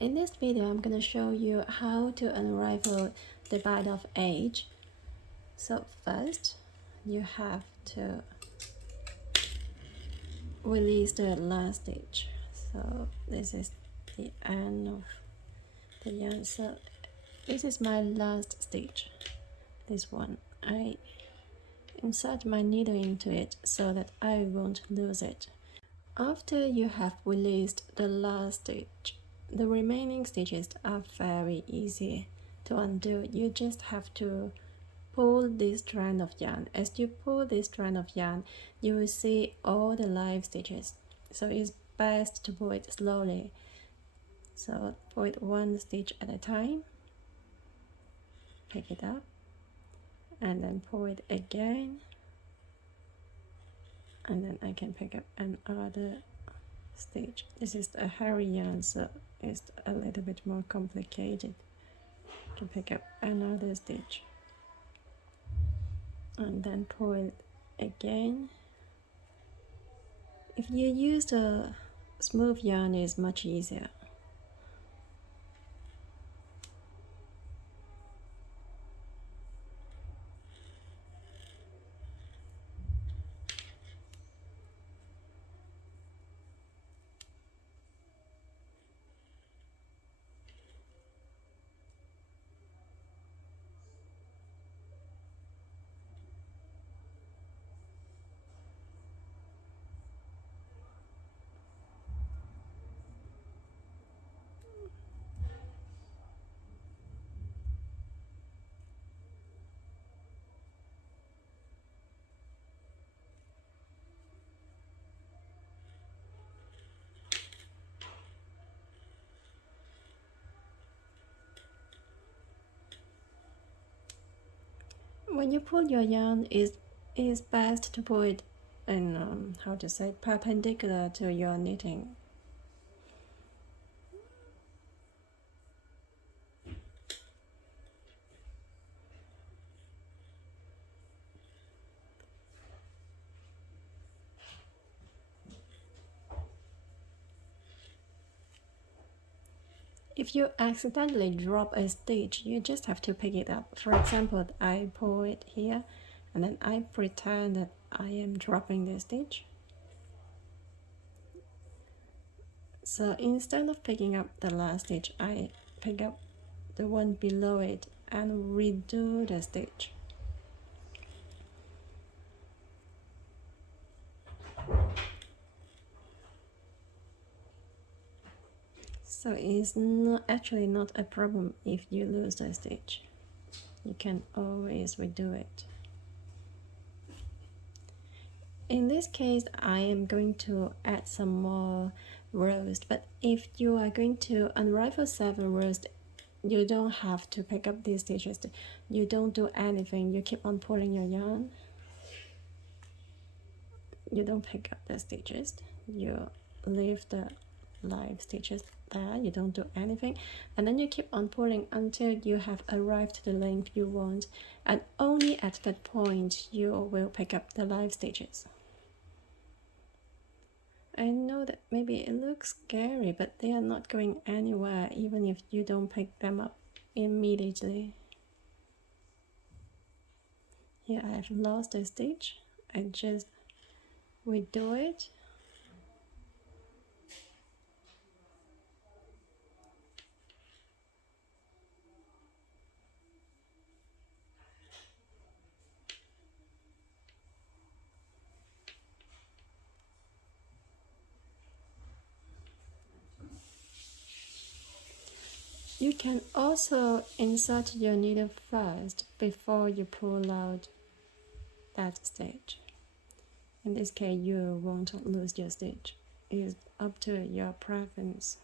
In this video, I'm going to show you how to unravel the bite of edge. So first, you have to release the last stitch. So this is the end of the yarn. So this is my last stitch. This one, I insert my needle into it so that I won't lose it. After you have released the last stitch, the remaining stitches are very easy to undo. You just have to pull this strand of yarn. As you pull this strand of yarn, you will see all the live stitches. So it's best to pull it slowly. So pull it one stitch at a time, pick it up, and then pull it again, and then I can pick up another stitch. This is a hairy yarn, so it's a little bit more complicated. You can pick up another stitch and then pull it again. If you use the smooth yarn, it's much easier. When you pull your yarn, it's best to pull it in, perpendicular to your knitting. If you accidentally drop a stitch, you just have to pick it up. For example, I pull it here, and then I pretend that I am dropping the stitch. So instead of picking up the last stitch, I pick up the one below it and redo the stitch. So it's actually not a problem if you lose the stitch. You can always redo it. In this case, I am going to add some more rows, but if you are going to unravel 7 rows, you don't have to pick up these stitches. You don't do anything. You keep on pulling your yarn. You don't pick up the stitches. You leave the live stitches there. You don't do anything, and then you keep on pulling until you have arrived to the length you want, and only at that point you will pick up the live stitches. I know that maybe it looks scary, but they are not going anywhere even if you don't pick them up immediately. Here I have lost a stitch. I just redo it. You can also insert your needle first before you pull out that stitch. In this case, you won't lose your stitch. It's up to your preference.